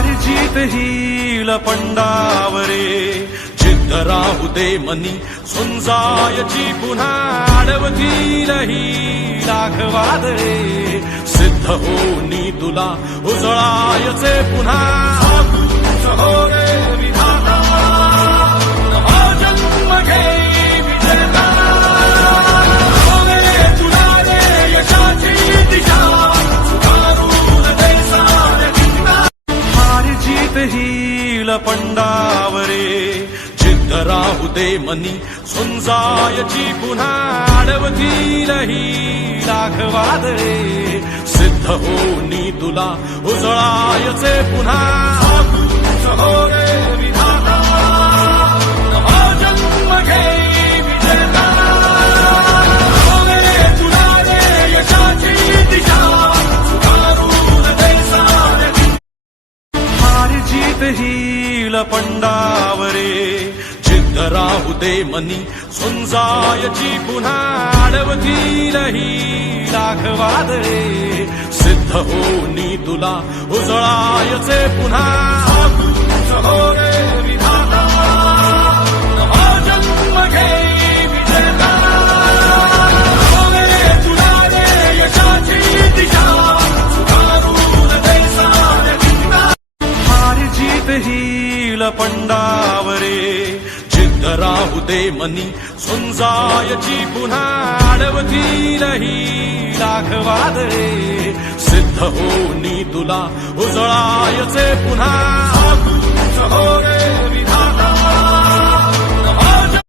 हार जीत हील पंडावरे. जिद्द राहू दे मनी सुंजायची पुन्हा अडवतील ही लाखवादळे सिद्ध होनी तुला उजळायचे पुन्हा. जीत पंडावरे जिद्द राहू दे मनी सुंजायची पुन्हा अडवतील ही दे सिद्ध होनी तुला उजळायचे पुन्हा हील पंडावरे. जिद्द राहू दे मनी सुंजायची पुन्हा अडवतील ही लाखवादळे सिद्ध होनी तुला उजळायचे पुन्हा. हार जीत हील पंडावरे. जिद्द राहू दे मनी सुंजायची पुन्हा अडवतील ही लाखवादळे सिद्ध होनी तुला उजळायचे पुन्हा. हो